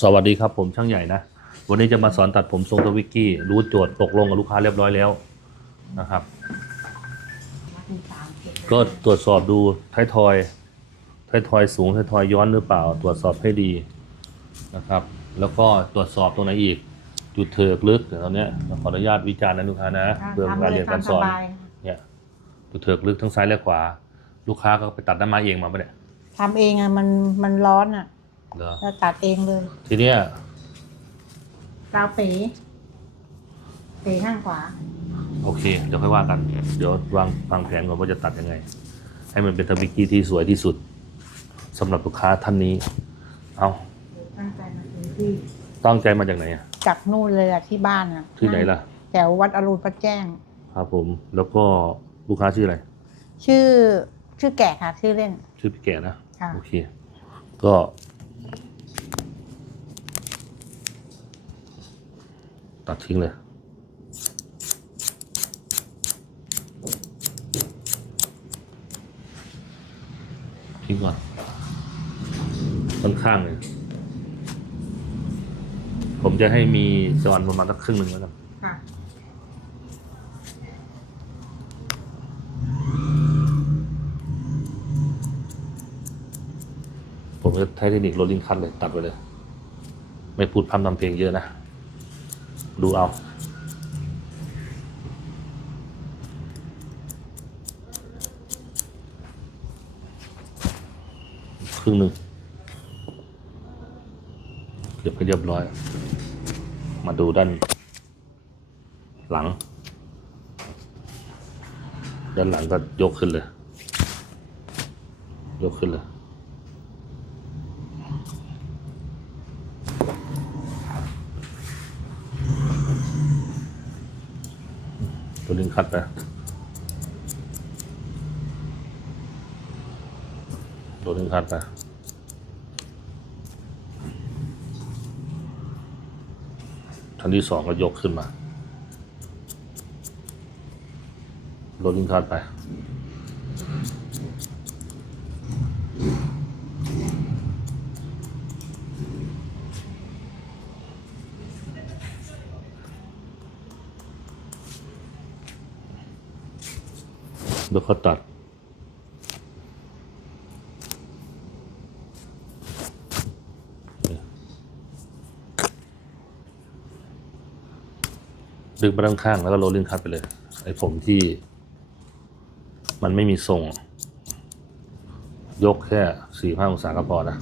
สวัสดีครับผมช่างใหญ่นะ วันนี้จะมาสอนตัดผมทรงทวิกกี้ รู้โจทย์ตกลงกับลูกค้าเรียบร้อยแล้วนะครับ ก็ตรวจสอบดูท้ายทอยท้ายทอยสูงท้ายทอยย้อนหรือเปล่า ตรวจสอบให้ดีนะครับ แล้วก็ตรวจสอบตรงไหนอีก จุดเถิกลึกเดี๋ยวตอนเนี้ยขออนุญาตวิจารณ์นะลูกค้านะเรื่องการเรียนการสอนเนี่ยจุดเถิกลึกทั้งซ้ายและขวา ลูกค้าก็ไปตัดหน้าไม้เองมาปะเนี่ยทำเองอะมันมันร้อนอะ เหรอแล้วตัดเองเลยทีเนี้ยกาวเป๋เป๋ข้างขวา โอเค เดี๋ยวค่อยว่ากัน เดี๋ยววางวางแผนก่อนว่าจะตัดยังไง ให้มันเป็นทวิกกี้ที่สวยที่สุดสำหรับลูกค้าท่านนี้ เอาตั้งใจมาซื้อที่ตั้งใจมาจากไหนอะจากนู่นเลยอะที่บ้านอะที่ไหนล่ะ แถววัดอรุณประแจ้ง ครับผม แล้วก็ลูกค้าชื่ออะไร ชื่อชื่อแก่ค่ะ ชื่อเล่น ชื่อพี่แก่นะ ค่ะ โอเค ก็ ตัดทิ้งเลย ทิ้งก่อนค่อนข้างเลยผมจะให้มีจอนประมาณสักครึ่งหนึ่งแล้วกันค่ะผมจะใช้เทคนิคโรลลิ่งคัทเลย ตัดไปเลย ไม่พูดพร่ำทำเพลงเยอะนะ ดูเอา ครึ่งหนึ่งเก็บให้เรียบร้อย มาดูด้าน หลัง ด้านหลังก็ยกขึ้นเลย ยกขึ้นเลย ตัวลิง คัดไปตัวลิงคัดไปชั้นที่สองก็ยกขึ้นมาโรลลิงคัดไป แล้วก็ตัด ดึงไปด้านข้างแล้วก็โรลลิ่งคัดไปเลย ไอ้ผมที่ มันไม่มีทรง ยกแค่สี่ห้าองศาก็พอนะ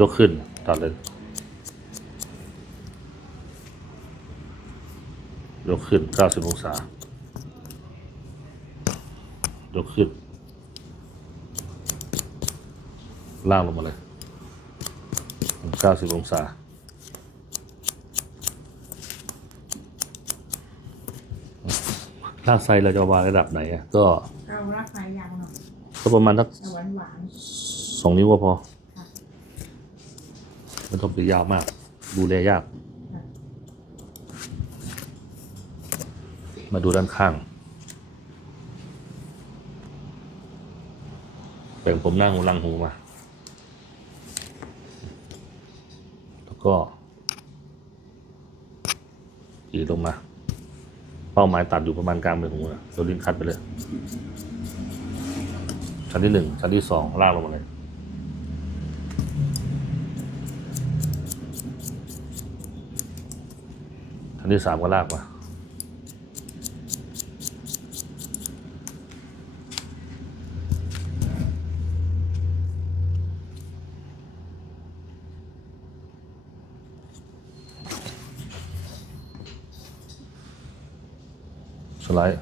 ยกขึ้นตัดเลยยกขึ้น 90 องศา ยกขึ้น ล่างลงมาเลย 90 องศาล่างไซเราจะวางระดับไหนอะก็ เรารักสายยางหน่อยก็ประมาณสักหวานหวานสองนิ้วก็พอ ค่ะไม่ต้องไปยาวมาก ดูแลยาก มาดูด้านข้างแบ่งผมหน้าหูลังหูมา แล้วก็อีลงมา เป้าหมายตัดอยู่ประมาณกลางใบหูนะเราลิ้นคัดไปเลย ชั้นที่หนึ่งชั้นที่สองลากลงมาเลย นที่สามก็ลากมาสไลด์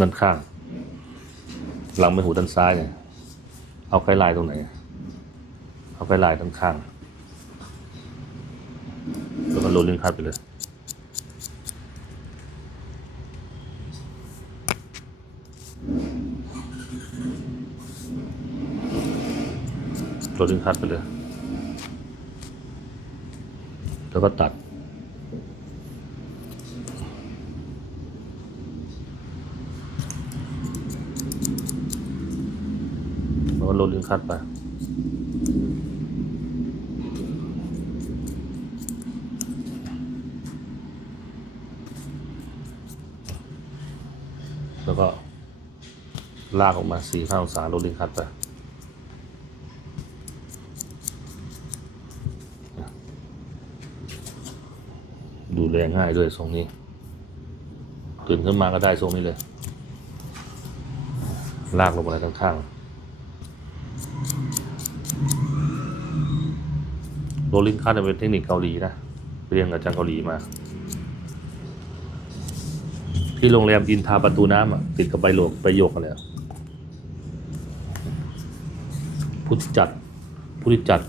ด้านข้าง หลังไม่หูด้านซ้ายเนี่ย เอาไกด์ไลน์ตรงไหน เอาไกด์ไลน์ด้านข้าง แล้วก็โรลลิ่งคัดไปเลยโรลลิ่งคัดไปเลย แล้วก็ตัด แล้วก็โรลลิงคัดไป แล้วก็ ลากออกมาสี่ห้าองศาโรลลิงคัดไปดูแลง่ายด้วยทรงนี้ ตื่นขึ้นมาก็ได้ทรงนี้เลย ลากลงมาข้างๆโรลลิงคัทเป็นเทคนิคเกาหลีนะเรียนกับอาจารย์เกาหลีมา ที่โรงแรมอินทาประตูน้ำติดกับใบโหลกใบโยกกันเลยอะ ผู้ที่จัดผู้ที่จัด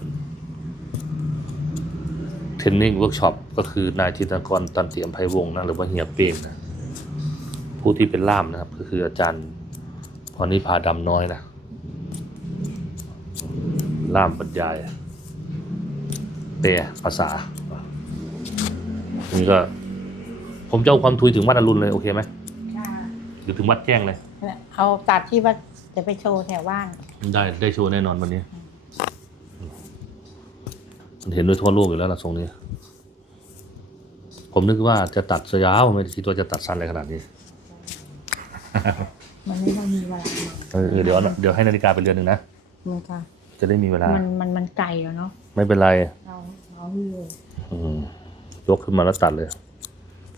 เทรนนิ่งเวิร์กช็อปก็คือนายจิตรกรตันเตียมไพวงศ์นะหรือว่าเฮียเป้งนะผู้ที่เป็นล่ามนะครับ ก็คืออาจารย์พรนิพาดำน้อยนะล่ามบรรยายแปลภาษานี่ก็ ผมจะเอาความทุยถึงวัดอรุณเลย โอเคไหมค่ะหรือถึงวัดแจ้งเลย เอาตัดที่ว่าจะไปโชว์แถวบ้านได้ได้โชว์แน่นอนวันนี้ มันเห็นด้วยทั่วโลกอยู่แล้วล่ะทรงนี้ ผมนึกว่าจะตัดยาวไม่ได้คิดว่าจะตัดสั้นอะไรขนาดนี้ มันไม่ได้มีเวลามาเออเออเดี๋ยวเดี๋ยวให้นาฬิกาไปเรือนหนึ่งนะมันค่ะจะได้มีเวลา มันมันมันไกลอะเนาะไม่เป็นไรเราเราที่เลยอืมยกขึ้นมาแล้วตัดเลย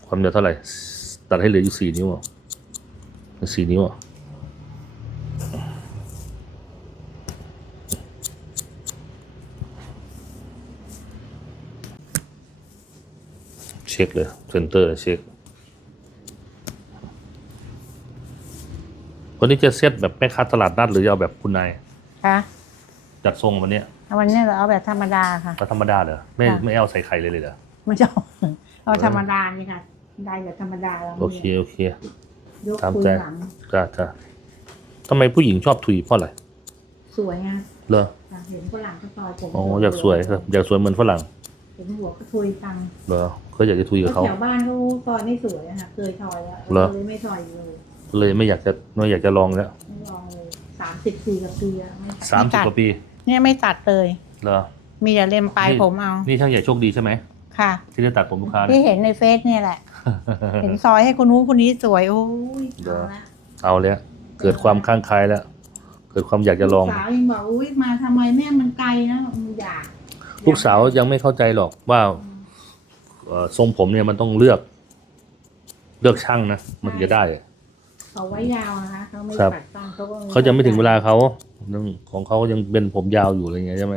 ความยาวเท่าไหร่ ตัดให้เหลืออยู่สี่นิ้วอะสี่นิ้วอะ ช็คเลยเซนเตอร์เช็ควันนี้จะเซตแบบแม่ค้าตลาดนัดหรือจะเอาแบบคุณนายค่ะจัดทรงวันเนี้ยเอาวันนี้เราเอาแบบธรรมดาค่ะก็ธรรมดาเหรอไม่ค่ะไม่เอาใส่ไข่เลยเลยเหรอไม่ชอบเอาธรรมดานี่ค่ะได้แบบธรรมดาเราโอเคโอเคยกตามคุยใจหลังจ้าจ้าทำไมผู้หญิงชอบถุยเพราะอะไรสวยอะเหรอเห็นฝรั่งก็ซอยผมอ๋ออยากสวยครับอยากสวยเหมือนฝรั่งเห็นหัวก็ทุยตังค์เหรอ เขาอยากจะถุยกับเขา แถวบ้านเขาซอยไม่สวยอะค่ะเคยซอยแล้วเหรอ เลยไม่ซอยเลยเลยไม่อยากจะไม่อยากจะลองแล้วไม่ลองเลยสามสิบสี่กับปีอะไม่สามสิบตัดกว่าปีเนี่ยไม่ตัดเลย เหรอ มีแต่เล็มปลายนี่ ผมเอานี่ช่างใหญ่โชคดีใช่ไหมค่ะ ที่ได้ตัดผมลูกค้าเนี่ที่ย เห็นในเฟซเนี่ยแหละ เห็นซอยให้คนนู้นคนนี้สวยโอ้ยเดี๋ยวเอาละเอาแล้วเกิดความข้างใคายแล้ว เกิดความอยากจะลอง ลูกสาวยังบอกอุ้ยมาทำไมแม่มันไกลนะมึงอยากลูกสาวยังไม่เข้าใจหรอกว่าเอ่อ ทรงผมเนี่ยมันต้องเลือก เลือกช่างนะมันถึงจะได้ เขาไว้ยาวนะคะเขาไม่ครับตัดสั้นเขาก็เขาจะไม่ถึงเวลาเขาเรื่องของเขายังเป็นผมยาวอยู่อะไรเงี้ยใช่ไหม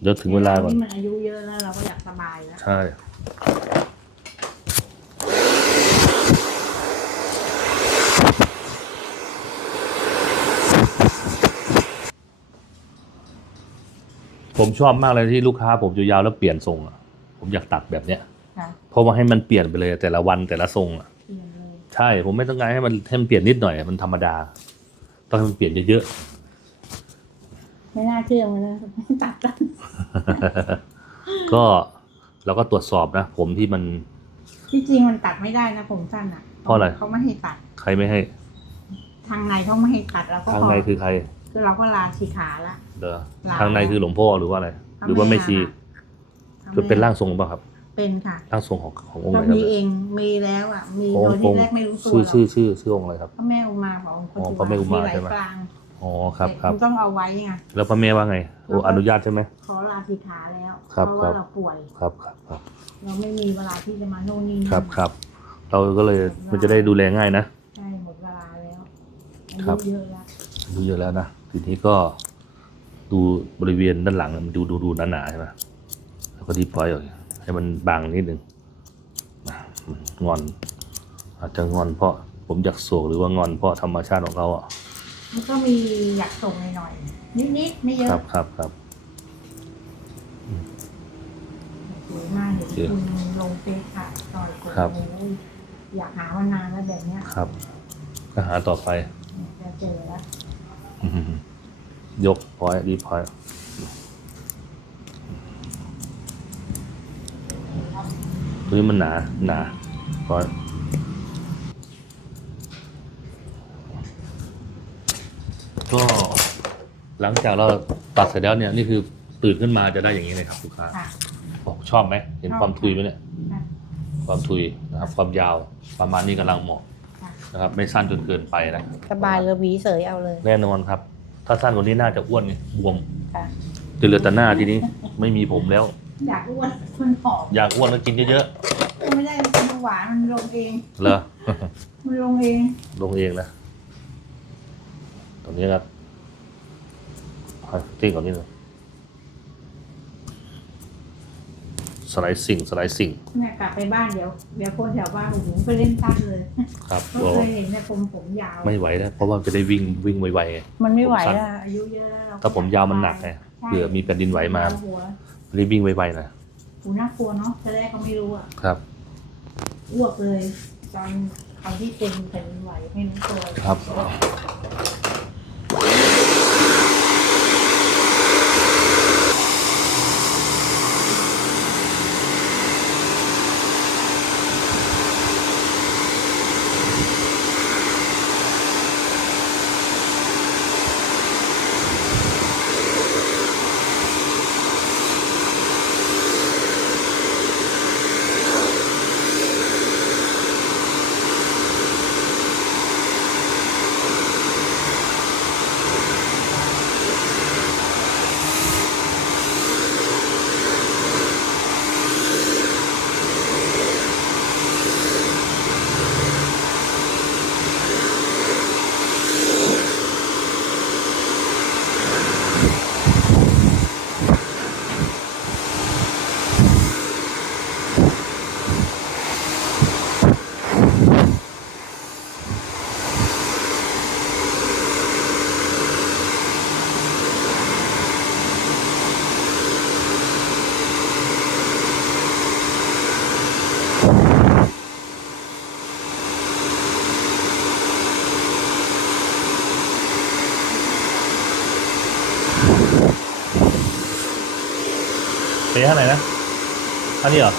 เดี๋ยวถึงเวลาก่อนที่มันอายุเยอะแล้วเราก็อยากสบายแล้วใช่ ผมชอบมากเลยที่ลูกค้า ผมจะยาวแล้วเปลี่ยนทรงอะผมอยากตัดแบบเนี้ยค่ะเพราะว่าให้มันเปลี่ยนไปเลยแต่ละวันแต่ละทรงอะเปลี่ยนเลยใช่ ผมไม่ต้องการให้มันให้มันเปลี่ยนนิดหน่อยมันธรรมดาต้องให้มันเปลี่ยนเยอะไม่น่าเชื่อมันนะตัดสั้นๆ ก็เราก็ตรวจสอบนะ ผมที่มัน ที่จริงมันตัดไม่ได้นะผมสั้นอะเพราะอะไร เขาไม่ให้ตัด ใครไม่ให้ ทางในเขาไม่ให้ตัดแล้วก็ทางในคือใคร คือเราก็ลาชีขาละ เด้อลาทางในคือหลวงพ่อหรือว่าอะไร หรือว่าไม่ชีพะคือเป็นร่างทรงหรือเปล่าครับเป็นค่ะร่างทรงของขององค์ก็ไหนครับมีเองมีแล้วอะ มีโอ้โดยอที่งค์แรกไม่รู้ตัวชื่อหรอกชื่อชื่อชื่อองค์อะไรครับ พระแม่อุมาบอกองค์ปัจอ๋อจุพระแม่อุมาหลายใช่ไหมปรางอ๋อครับแต่ครับณต้องเอาไว้ไงแล้วพระแม่ว่าไงโอ้อนุญาตใช่ไหม ขอลาสิกขาแล้ว ครับเพราะครัว่าบ เราป่วย ครับครับครับเราไม่มีเวลาที่จะมาโน่นนี่นั่นครับครับเราก็เลยมันจะได้ดูแลง่ายนะ ใช่หมดเวลาแล้วอาครับยุเยอะแล้วดูเยอะแล้วนะ ทีนี้ก็ดูบริเวณด้านหลังมันดูดูดูหนาๆใช่ไหมแล้วก็ดีพอยต์ออกให้มันบางนิดนึงอะงอน อาจจะงอนเพราะผมอยากโศกหรือว่างอนเพราะธรรมชาติของเขาอะมันก็มีอยากส่งหน่อยๆนิดๆไม่เยอะครับครับครับสวยมากเห็นโอเคคุณลงเฟซค่ะต่อยผมครับโอ้ยอยากหามานานแล้วแบบเนี้ยครับ ก็หาต่อไปจะเจอแล้วอืม ยกพอยดีพอยตัวนี้มันหนา หนาพอยก็หลังจากเราตัดเสร็จแล้วเนี่ยนี่คือตื่นขึ้นมาจะได้อย่างนี้เลยครับลูกค้าบอกชอบไหมเห็นความทุยไหมเนี่ย ความทุยนะครับ ความยาวประมาณนี้กำลังเหมาะ นะครับ ไม่สั้นจนเกินไปนะสบายเลยหวีเสยเอาเลยแน่นอนครับ ถ้าสั้นกว่านี้น่าจะอ้วนไงบวมค่ะจะเหลือแต่หน้าทีนี้ไม่มีผมแล้ว อยากอ้วนมันหอมอยากอ้วนก็กินเยอะไม่ได้กินหวานมันลงเอง ๆเหรอ มันลงเองลงเองนะ ตรงนี้ครับให้ติ้งก่อนนิดนึง สไลด์สิ่งสไลด์สิ่งแม่กลับไปบ้านเดี๋ยวเดี๋ยวคนแถวบ้านโอ้โหไปเล่นตัดเลยครับก็ก็เคยเห็นในผมผมยาวไม่ไหวแล้วเพราะว่าจะได้วิ่งวิ่งไวๆไงมันไม่ไหวผมสั้นละอายุเยอะแล้วเรถ้าผมยาวมันหนักไงใช่เผื่อมีแผ่นดินไหวมาหัวรีบวิ่งไวๆนะหูน่ากลัวเนาะตอนแรกก็ไม่รู้อะครับอ้วกเลยตอนตอนที่เป็นแผ่นดินไหวไม่รู้ตัวครับ เตะเท่าไหร่นะอันนี้เหรอ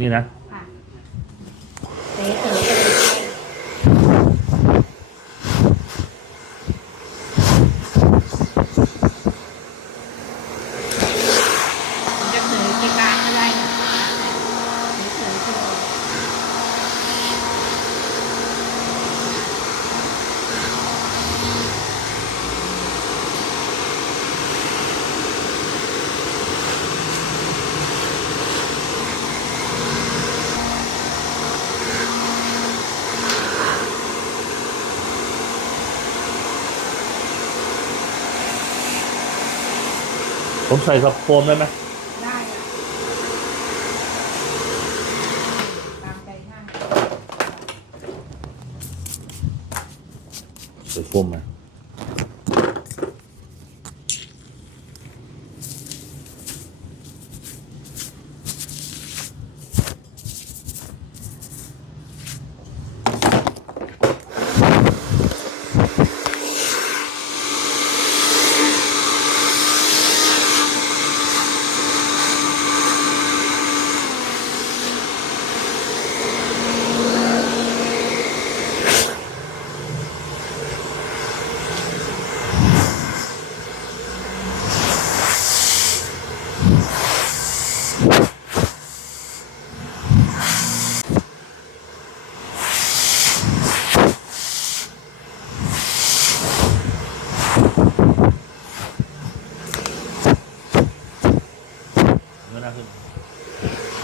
นี่นะ ค่ะเตะเตะไปเลยมันจะเสยไปกลางก็ได้นะเสยๆไปเลย ผม ใส่สับโฟมได้ไหม ได้อะตามใจท่าน ใส่โฟมมา เงยหน้าขึ้น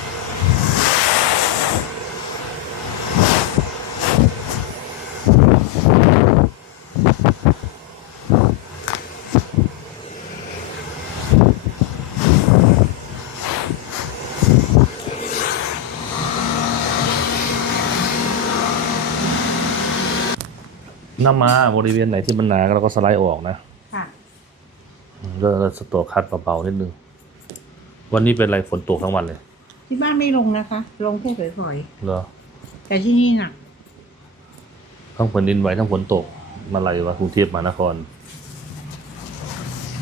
น้ำมาบริเวณไหนที่มันหนาเราก็สไลด์ออกนะค่ะก็สโตคัดเบาๆนิดนึง วันนี้เป็นไรฝนตกทั้งวันเลย ที่บ้านไม่ลงนะคะ ลงแค่ฝอยเหรอ ๆแต่ที่นี่หนัก ทั้งแผ่นดินไหวทั้งฝนตก มาอะไรวะกรุงเทพมหานคร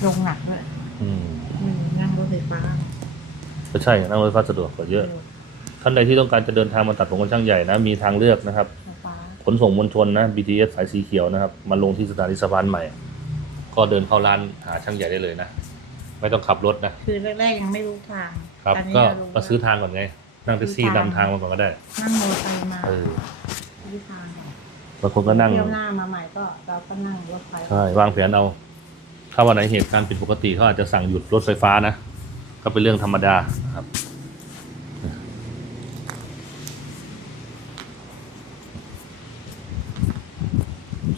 ลงหนักเลยอืมอืมนั่งรถไฟฟ้าก็ใช่นั่งรถไฟฟ้าสะดวกกว่าเยอะ ท่านใดที่ต้องการจะเดินทางมาตัดผมกับช่างใหญ่นะ มีทางเลือกนะครับ ไฟฟ้าขนส่งมวลชนนะ BTS สายสีเขียวนะครับ มาลงที่สถานีสะพานใหม่ ก็เดินเข้าร้านหาช่างใหญ่ได้เลยนะ ไม่ต้องขับรถนะคือแรกๆยังไม่รู้ทางครับตอนนี้ก็รู้มาซื้อทางก่อนไง นั่งแท็กซี่นำทางมาก่อนก็ได้ นั่งมอเตอร์ไซค์มาเออซื้อทางก่อนบางคนก็นั่ง เที่ยวหน้ามาใหม่ก็เราก็นั่งรถไฟใช่วางแผนเอา ถ้าวันไหนเหตุการณ์ผิดปกติเขาอาจจะสั่งหยุดรถไฟฟ้านะ ก็เป็นเรื่องธรรมดาครับ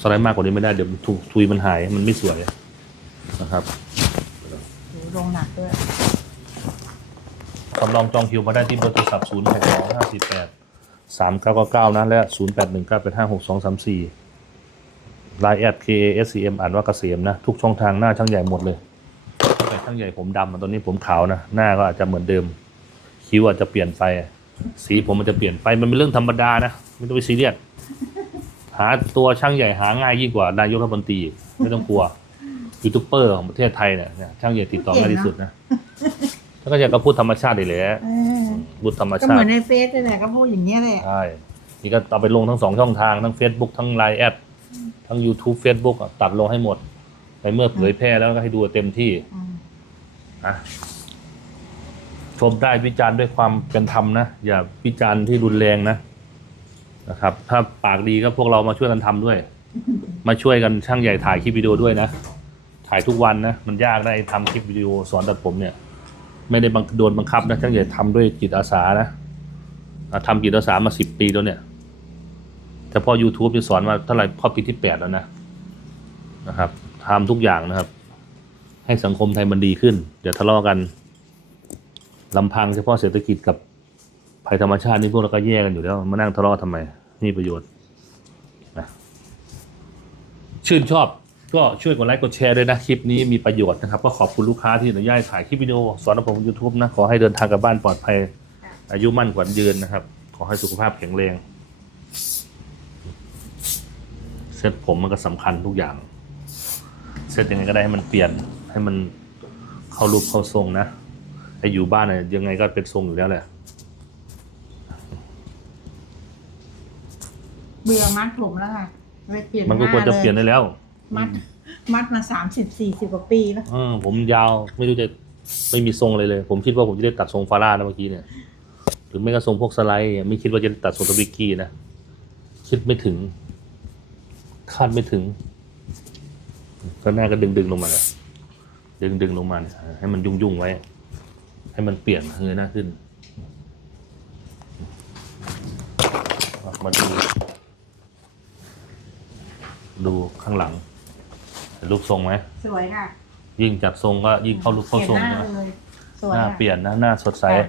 สไลด์มากกว่านี้ไม่ได้เดี๋ยวทุทุยมันหายมันไม่สวยนะครับหู ลงหนักด้วยสำรองจองคิวมาได้ที่เบอร์โทรศัพท์0 6 2 5 4 8 3 9 9 9 นะ และ 0 8 1 9 8 5 6 2 3 4 Line แอด K A S C M อ่านว่าเกษมนะ ทุกช่องทางหน้าช่างใหญ่หมดเลยแต่ช่างใหญ่ผมดำตอนนี้ผมขาวนะ หน้าก็อาจจะเหมือนเดิม คิ้วอาจจะเปลี่ยนไป สีผมมันจะเปลี่ยนไป มันเป็นเรื่องธรรมดานะ ไม่ต้องไปซีเรียส หาตัวช่างใหญ่หาง่ายยิ่งกว่านายกรัฐมนตรีอีไม่ต้องกลัว ยูทูบเบอร์ของประเทศไทยเนี่ยเนี่ยช่างใหญ่ติดต่อง่ายที่สุดนะแล้วก็อยากก็พูดธรรมชาติเลยแหละเออพูดธรรมก็ชาเหมืติอนในเฟซนี่แหละก็พูดอย่างเงี้ยแหละใช่นี่ก็เอาไปลงทั้งสองช่องทางทั้ง Facebook ทั้ง Line แอดทั้ง YouTube Facebook อะตัดลงให้หมดไปเมื่อเผยแพร่แล้วก็ให้ดูเต็มที่ อืมนะชมได้วิจารณ์ด้วยความเป็นธรรมนะ อย่าวิจารณ์ที่รุนแรงนะนะครับ ถ้าปากดีก็พวกเรามาช่วยกันทำด้วย มาช่วยกันช่างใหญ่ถ่ายคลิปวิดีโอด้วยนะ ถ่ายทุกวันนะ มันยากนะไอ้ทำคลิปวิดีโอสอนตัดผมเนี่ย ไม่ได้บังโดนบังคับนะช่างใหญ่ทำด้วยจิตอาสานะทำจิตอาสามาสิบปีแล้วเนี่ย แต่พอ YouTube จะสอนมาเท่าไหร่เข้อปีที่แปดแล้วนะนะครับทำทุกอย่างนะครับ ให้สังคมไทยมันดีขึ้นอย่าทะเลาะกันลำพังเฉพาะเศรษฐกิจกับภัยธรรมชาตินี่พวกเราก็แย่กันอยู่แล้วมานั่งทะเลาะทำไมนี่ประโยชน์นะชื่นชอบ ก็ช่วยกดไลค์กดแชร์ด้วยนะ คลิปนี้มีประโยชน์นะครับ ก็ขอบคุณลูกค้าที่อนุญาตถ่ายคลิปวิดีโอสอนระบบยูทูบนะ ขอให้เดินทางกลับบ้านปลอดภัย อายุมั่นขวัญยืนนะครับ ขอให้สุขภาพแข็งแรงเซ็ตผมมันก็สำคัญทุกอย่าง เซ็ตยังไงก็ได้ให้มันเปลี่ยนให้มันเข้ารูปเข้าทรงนะไอ้อยู่บ้านเนี่ยยังไงก็เป็นทรงอยู่แล้วแหละเบื่อมัดผมแล้วค่ะเลยเปลี่ยนมันก็ควรจะเปลี่ยนได้แล้ว มัด มัดมาสามสิบสี่สิบกว่าปีแล้วเออผมยาวไม่รู้จะไม่มีทรงเลยเลย ผมคิดว่าผมจะได้ตัดทรงฟาร่านะเมื่อกี้เนี่ยหรือไม่ก็ทรงพวกสไลด์ไม่คิดว่าจะได้ตัดทรงตะวิกกี้นะคิดไม่ถึง คาดไม่ถึงก็หน้าก็ดึงดึงๆลงมาเลยดึงดึงๆลงมาเนี่ยให้มันยุ่งยุ่งๆไว้ ให้มันเปลี่ยนเงยหน้าขึ้นอะมาดูดูข้างหลัง เห็นรูปทรงไหมสวยค่ะยิ่งจัดทรงก็ยิ่งเข้ารูปเข้าทรงปลี่ยนหใช่น้าไหมเลยสวยหน้าอะเปลี่ยนนะหน้าสดใสค่ะ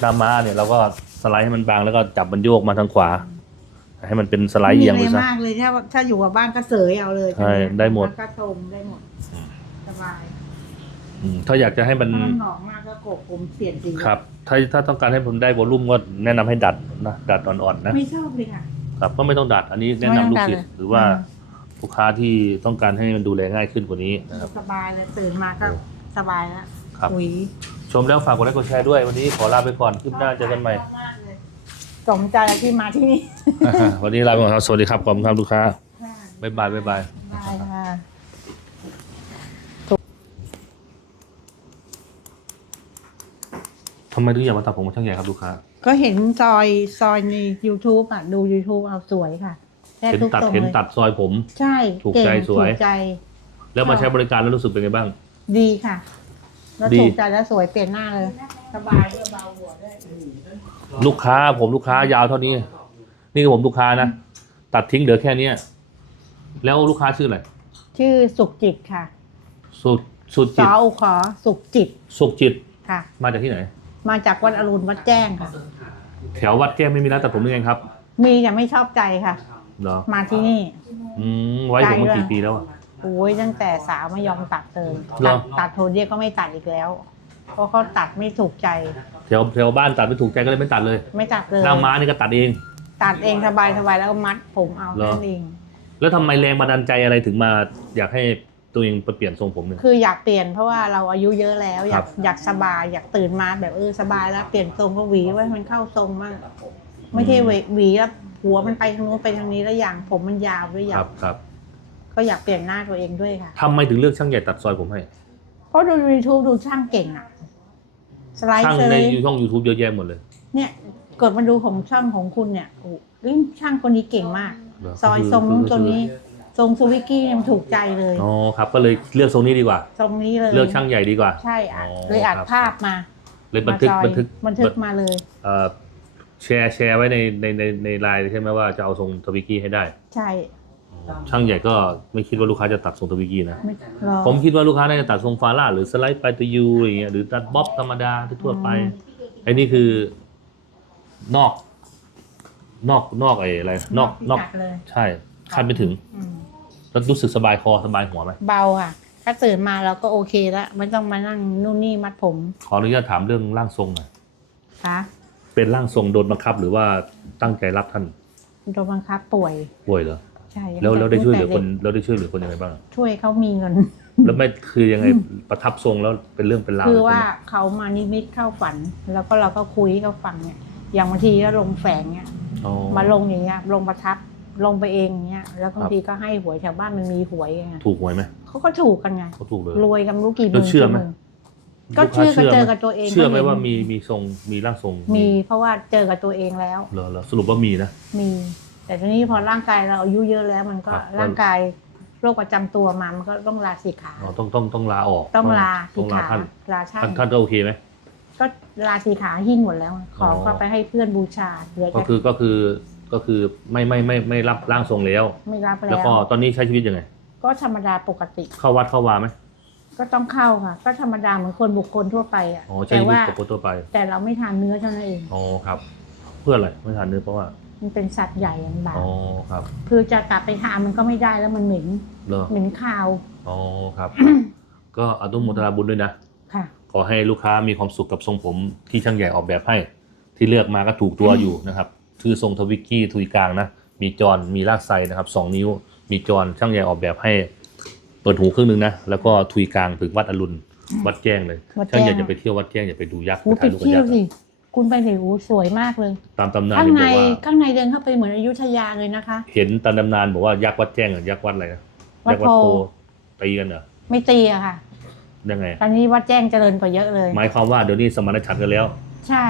หน้าม้าเนี่ยเราก็สไลด์ให้มันบางแล้วก็จับมันโยกมาทางขวา ให้มันเป็นสไลด์เอียงไม่ไปมีอะไรซะ มากเลยถ้าถ้าอยู่กับบ้านก็เสยเอาเลยใช่ได้หมด แล้วก็ตรงได้หมดสบายอืมถ้าอยากจะให้มัน ถ้ามันหนองมากก็โกกผมเปลี่ยนสีครับ ถ้าถ้าต้องการให้ผมได้วอลลุ่มก็แนะนำให้ดัดนะ ดัดอ่อนๆนะ ไม่ชอบเลยค่ะ ครับ ก็ไม่ต้องดัด อันนี้แนะนำลูกศิษย์หรือว่า ลูกค้าที่ต้องการให้มันดูแลง่ายขึ้นกว่านี้นะครับ สบายเลยตื่นมาก็สบายแล้วครับปุ๋ยชมแล้วฝากกดไลค์กดแชร์ด้วยวันนี้ขอลาไปก่อนคลิปหน้าเจอกันใหม่ชอบากเลยสมใจที่มาที่นี่วันนี้ลาไปก่อนครับสวัสดีครับขอบคุณครับลูกค้าบ๊ายบายบ๊ายบาย ได้ค่ะทำไมถึงอยากมาตัดผมกับช่างใหญ่ครับลูกค้า ก็เห็นซอยซอยใน YouTube อะ ดู YouTube เอาสวยค่ะ ได้เห็นทุกตัดทรงเห็นเลยตัดซอยผม ใช่ถูกเก่งใจสวย ถูกใจ แล้วมาใช้บริการแล้วรู้สึกเป็นไงบ้าง ดีค่ะ แล้วดี ถูกใจแล้วสวยเปลี่ยนหน้าเลย สบายด้วยเบาหัวด้วยลูกค้าผมลูกค้ายาวเท่านี้ นี่คือผมลูกค้านะ ตัดทิ้งเหลือแค่เนี้ยแล้วลูกค้าชื่ออะไรชื่อสุขจิตค่ะสุดสุดสจิตออุขอสุขจิตสุขจิตค่ะ มาจากที่ไหน มาจากวัดอรุณวัดแจ้งค่ะ แถววัดแก้วไม่มีร้านตัดผมหรือไงครับ มีแต่ไม่ชอบใจค่ะ เหรอมาที่นี่อืมไว้ผมมากี่ปีแล้วอะโอ้ยตั้งแต่สาวไม่ยอมตัดเลยเหรตัอ ดตัดโทเดียก็ไม่ตัดอีกแล้ว เพราะเขาตัดไม่ถูกใจแถวแถวบ้านตัดไม่ถูกใจก็เลยไม่ตัดเลยไม่ตัดเลยหน้าม้านี่ก็ตัดเอง ตัดเองสบายสบายๆแล้วก็มัดผมเอาเหรอนั่นเอง แล้วทำไมแรงบันดาลใจอะไรถึงมา อยากให้ตัวตัวเองไปเปลี่ยนทรงผมเนี่ยคืออยากเปลี่ยนเพราะว่าเราอายุเยอะแล้ว อครัยาบ กอยากสบายอยากตื่นมาแบบเออสบายแล้วเปลี่ยนทรงก็หวีไว้ให้มันเข้าทรงมากไม่ใช่หวีหวีแล้ว หัวมันไปทางโน้นไปทางนี้แล้วอย่างผมมันยาวด้วยอคยารักบครับก็อยากเปลี่ยนหน้าตัวเองด้วยค่ะ ทำไมถึงเลือกช่างใหญ่ตัดซอยผมให้ เพราะดูยูทูบดูช่างเก่งอะสไลด์ช่างเลในยช่อง YouTube เยอะแยะหมดเลยเนี่ยกดมาดูของช่างของคุณเนี่ยโอ้โหเอ้ยช่างคนนี้เก่งมาก เหรอซอยคือทรงนู้นคือทรงนี้ ทรงสวิกกี้เนี่ยมันถูกใจเลยอ๋อครับ ก็เลยเลือกทรงนี้ดีกว่า ทรงนี้เลยเลือกช่างใหญ่ดีกว่า ใช่อัดอ๋อเลยอัดครับ ภาพมาเลยบันทึกมาซอยบันทึกบันทึกมาเลยเอ่อ แชร์แชร์ไว้ในในในในไลน์ใช่ไหมว่าจะเอาทรงทวิกกี้ให้ได้ ใช่ช่างใหญ่ก็ไม่คิดว่าลูกค้าจะตัดทรงทวิกกี้นะ ไม่รอผมคิดว่าลูกค้าน่าจะตัดทรงฟาร่าหรือสไลด์ไปตัวยูอะไรเงี้ยหรือตัดบ๊อบธรรมดาทั่วๆไปอืมไอ้นี่คือนอก นอกนอกไอ้อะไรนอกนอกพิกัดเลย ใช่คาดไม่ถึงอืมแล้วรู้สึกสบายคอสบายหัวไหมเบาค่ะถ้าตื่นมาเราก็โอเคแล้วไม่ต้องมานั่งนู่นนี่มัดผม ขออนุญาตถามเรื่องร่างทรงหน่อยค่ะ เป็นร่างทรงโดนบังคับ หรือว่าตั้งใจรับท่านโดนบังคับป่วยป่วยเหรอใช่แล้วแล้วได้ช่วยเหลือตั้งคแต่นด็กแล้วได้ช่วยเหลือคนยังไงบ้าง ช่วยเขามีเงิน แล้วไม่คือยังไงประทับทรงแล้วเป็นเรื่องเป็นราวคือเลยว่าใช่ไหมเขามานิมิตเข้าฝัน แล้วก็เราก็คุยให้เขาฟังเนี่ยอย่างบางทีก็ลงแฝงเนี่ยอ๋อมาลงอย่างเงี้ยลงประทับลงไปเองอย่างเงี้ยแล้วบางครับทีก็ให้หวยแถวบ้านมันมีหวยไงถูกหวยไหมเขาก็ถูกกันไงเขาถูกเลยรวยกันไม่รู้กี่หแล้มื่วนเชื่อไหม กี่มื่นก็เชื่อลูค้าเจอไหมกับตัวเองเชื่อไหมก็เห็นว่ามีมีทรงมีร่างทรงมีเพราะว่าเจอกับตัวเองแล้วเหรอเหรอสรุปว่ามีนะมี แต่ทีนี้พอร่างกายเราอายุเยอะแล้วมันก็ครับร่างกายโรคประจำตัวมามันก็ต้องลาสีขาอ๋อต้องต้องต้องลาออก ต้องลาต้สีองลาขาท่านลาช่าท่านงท่านก็โอเคไหมก็ลาสีขาหิ้งหมดแล้ว ขออ๋อเข้าไปให้เพื่อนบูชาเหลือก็แต่คือก็คือก็คือไม่ไม่ไม่ไม่รับร่างทรงแล้ว ไม่รับแล้แล้ววก็ตอนนี้ใช้ชีวิตยังไง ก็ธรรมดาปกติ เข้าวัดเข้าวาไหม ก็ต้องเข้าค่ะ ก็ธรรมดาเหมือนคนบุคคลทั่วไปอะอ๋อใช้แต่ชีวิตว่าปกติทั่วไปแต่เราไม่ทานเนื้อเท่านั้นเอง อ๋อครับ เพื่ออะไรไม่ทานเนื้อเพราะว่ามันเป็นสัตว์ใหญ่อันบาปอ๋อครับคือจะกลับไปทานมันก็ไม่ได้แล้วมันเหม็นเหรอเหม็นคาวอ๋อครับ ก็อนุโมทนาบุญด้วยนะ ค่ะ ขอให้ลูกค้ามีความสุขกับทรงผมที่ช่างใหญ่ออกแบบให้ ที่เลือกมาก็ถูกตัวอยู่นะครับคือทรงทวิกกี้ทุยกลางนะ มีจอนมีลากไซนะครับสองนิ้ว มีจอนช่างใหญ่ออกแบบให้เปิดหูครึ่งหนึงนะ แล้วก็ทุยกลางถึงวัดอรุณ วัดแจ้งเลยวัดแจ้ง ช่างใหญ่จะไปเที่ยววัดแจ้งอย่าไปดูยักษ์หูไปถ่าปิยดรูปกับเที่ยยัวกษ์สิคุณไปเลยหูสวยมากเลย ตามตำนานข้างที่ในบอกว่า ข้างในเดินเข้าไปเหมือนอยุธยาเลยนะคะ เห็นตามตำนานบอกว่ายักษ์วัดแจ้งกับยักษ์วัดอะไรนะวัดยักษ์วัดโพโพตีกันเหรอไม่ตีอะค่ะ ยังไง ตอนนี้วัดแจ้งเจริญกว่าเยอะเลย หมายความว่าเดี๋ยวนี้สมานฉันท์กันแล้ว ใช่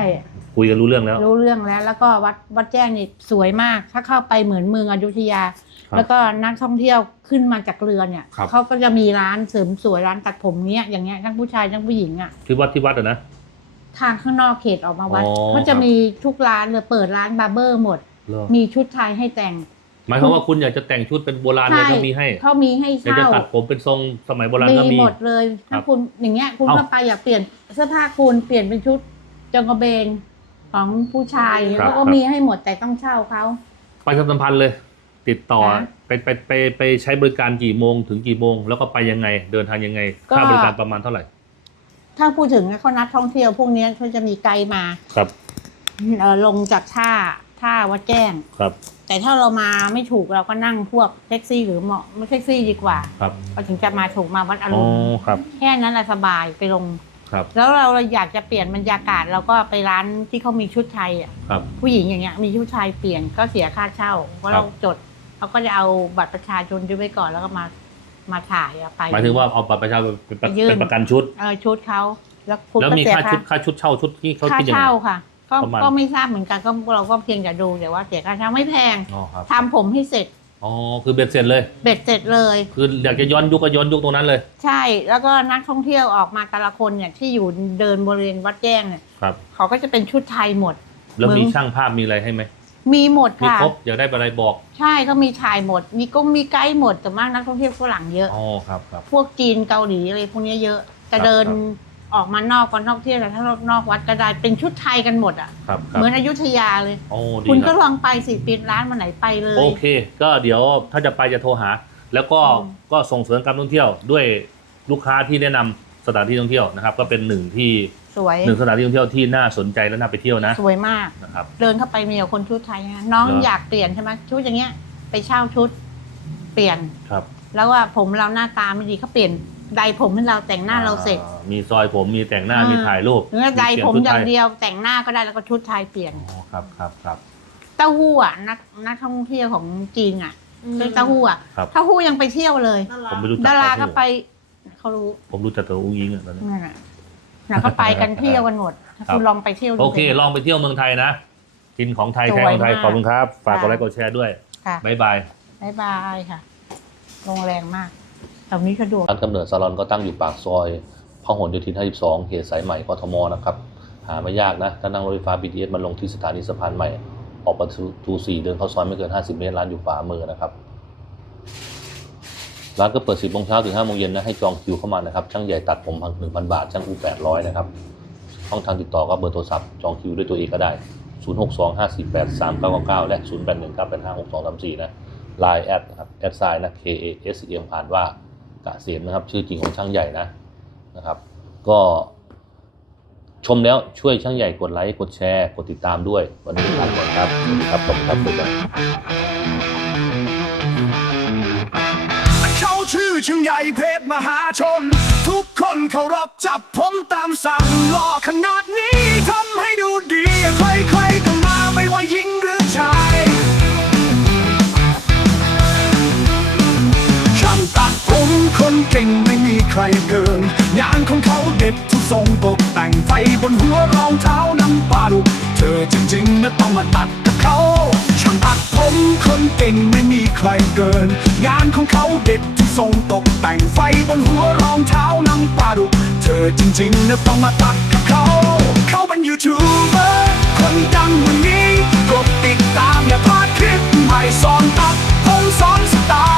คุยกันรู้เรื่องแล้ว รู้เรื่องแล้ว แล้วก็วัดวัดแจ้งนี่สวยมาก ถ้าเข้าไปเหมือนเมืองอยุธยา ครับแล้วก็นักท่องเที่ยวขึ้นมาจากเรือเนี่ยครับ เขาก็จะมีร้านเสริมสวยร้านตัดผมเนี้ยอย่างเงี้ยทั้งผู้ชายทั้งผู้หญิงอะที่วัดที่วัดอะนะ ทางข้างนอกเขตออกมาวัดอ๋อ เขาคจะรับมีทุกร้านเลยเปิดร้านบาร์เบอร์หมด เหรอมีชุดไทยให้แต่ง หมายความว่าคุณอยากจะแต่งชุดเป็นโบราณเลยใช่ก็มีให้เขามีให้อยากจะเช่าตัดผมเป็นทรงสมัยโบราณก็มีมีหมดเลย ครัถ้าบคุณอย่างเงี้ยคุณเอ้าก็ไปอยากเปลี่ยนเสื้อผ้าคุณเปลี่ยนเป็นชุด จงกระเบนของผู้ชายครับ เขาก็ครับมีให้หมดแต่ต้องเช่าเขาไปสัมพันธ์เลย ติดต่อนะไปไปไปไปใช้บริการกี่โมงถึงกี่โมง แล้วก็ไปยังไงเดินทางยังไงก็ค่าบริการประมาณเท่าไหร่ถ้าพูดถึงนะเขานัดท่องเที่ยวพวกเนี้ยเขาจะมีไกด์มาครับเอ่อลงจากท่าท่าวัดแจ้ง ครับแต่ถ้าเรามาไม่ถูกเราก็นั่งพวกแท็กซี่หรือเหมาะไม่แท็กซี่ดีกว่าครับเราถึงจะมาถูกมาวัดออ๋รุอณครับ แค่นั้นแหละสบายไปลง ครับ แล้วเราอยากจะเปลี่ยนบรรยากาศเราก็ไปร้านที่เขามีชุดไทยอะครับ ผู้หญิงอย่างเงี้ยมีชุดไทยเปลี่ยนก็เสียค่าเช่าเพราะครับเราจดเขาก็จะเอาบัตรประชาชนด้วยไว้ก่อนแล้วก็มามาถ่ายอะไปหมายถึงว่าเอาบัตรประชาชนเป็นประไปยื่นเป็นประกันชุดเออชุดเขาแล้วคุณแล้วก็มีเสียค่าค่าชุดค่าชุดเช่าชุดที่เขาค่าคิดยังไงเช่าค่ะก็ประมาณก็ไม่ทราบเหมือนกันก็เราก็เพียงแต่ดูแต่ว่าเสียค่าเช่าไม่แพงอ๋อครับทำผมให้เสร็จ อ๋อคือเบ็ดเสร็จเลย เบ็ดเสร็จเลย คืออยากจะย้อนยุคก็ย้อนยุคตรงนั้นเลย ใช่แล้วก็นักท่องเที่ยวออกมาแต่ละคนเนี่ยที่อยู่เดินบริเวณวัดแจ้งเนี่ยครับ เขาก็จะเป็นชุดไทยหมด แล้วมีมึงช่างภาพมีอะไรให้ไหมมีหมดมีค่ะ ครบอยากได้อะไรบอกใช่เขามีถ่ายหมด มีก็มีไกด์หมดแต่มากนักท่องเที่ยวฝรั่งเยอะ อ๋อครับครับ พวกจีนเกาหลีอะไรพวกเนี้ยเยอะ จะครับเดินครับ ออกมานอกก็นอกเที่ยวแต่ถ้านอกวัดก็ได้เป็นชุดไทยกันหมดอะครับครัเหบมือนอยุธยาเลย โอ้ดีคุณคก็รับลองไปสิปิดร้านวันไหนไปเลย โอเค ก็เดี๋ยวถ้าจะไปจะโทรหา แล้วก็อืม ก็ส่งเสริมการท่องเที่ยวด้วยลูกค้าที่แนะนำสถานที่ท่องเที่ยวนะครับ ก็เป็นหนึ่งที่สวยหนึ่งสถานที่ท่องเที่ยวที่น่าสนใจและน่าไปเที่ยวนะสวยมาก นะครับ เดินเข้าไปมีแต่คนชุดไทยนะน้องเหรออยากเปลี่ยนใช่ไหมชุดอย่างเงี้ย ไปเช่าชุด เปลี่ยน ครับ แล้วว่าผมเราหน้าตาไม่ดีเขาเปลี่ยน ใดผมให้เราแต่งหน้าเราเสร็จอ่ามีซอยผมมีแต่งหน้าอ่ามีมีถ่ายรูปหรือว่าใดเปลี่ยนผมชุอย่างไทเดียวแต่งหน้าก็ได้แล้วก็ชุดไทยเปลี่ยน อ๋อครับครับครับ เต้าหู้อะนักนักท่องเที่ยวของจีนอะเต้าหู้อะครับ เต้าหู้ยังไปเที่ยวเลย ผมไม่รู้จักดาราก็เต้หู้ไปเขารู้ผมรู้จักแต่อุ้งยิงอะตอนนี้ นั่นน่ะน่ะก็ไปกันเที่ยวกันหมดถ้าครับ คุณลองไปเที่ยวดู โอเค ลองไปเที่ยวเมืองไทยนะ กินของไทยสวยแท้ของไทยมาก ขอบคุณครับ ฝากกดค่ะไลค์กดแชร์ด้วยค่ะบ๊ายบายบายบายค่ะโรงแรงมาก แถวนี้สะดวกร้านกำเนิดซาลอนก็ตั้งอยู่ปากซอยพหลโยธิน 52 เขตสายใหม่กทมนะครับ หาไม่ยากนะ ถ้านั่งรถไฟฟ้า BTS มาลงที่สถานีสะพานใหม่ ออกประตู4เดินเข้าซอยไม่เกิน 50 เมตร ร้านอยู่ขวามือนะครับ ร้านก็เปิด 10โมงเช้าถึง5โมงเย็นนะ ให้จองคิวเข้ามานะครับ ช่างใหญ่ตัดผมพัน1,000บาท ช่างอู800 นะครับ ช่องทางติดต่อก็เบอร์โทรศัพท์ จองคิวด้วยตัวเองก็ได้ 0625483999 และ 0819856234 นะ Line แอดนะครับแอดไซน์นะ K A S E M อ่านว่า กะเสียมนะครับ ชื่อจริงของช่างใหญ่นะนะครับ ก็ชมแล้วช่วยช่างใหญ่กดไลค์กดแชร์กดติดตามด้วย วันนี้ลาไปก่อนครับสวัสดีครับขอบคุณครับเขาชื่อชิงใหญ่เพชรมหาชน ทุกคนเคารพจับผมตามสั่งหล่อขนาดนี้ทำให้ดูดีใครๆก็มาไม่ว่าหญิงหรื คนเก่งไม่มีใครเกิน งานของเขาเด็ดทุกทรงตกแต่งไฟบนหัวรองเท้าน้ำปลาดุเธอจริงๆนะต้องมาตัดกับเขาช่างตัดผมคนเก่งไม่มีใครเกิน งานของเขาเด็ดทุกทรงตกแต่งไฟบนหัวรองเท้าน้ำปลาดุเธอจริงๆนะต้องมาตัดกับเขา เขาเป็นยูทูบเบอร์คนดังวันนี้กดติดตามอย่าพลาดคลิปใหม่สอนตัดผมสอนสตาร์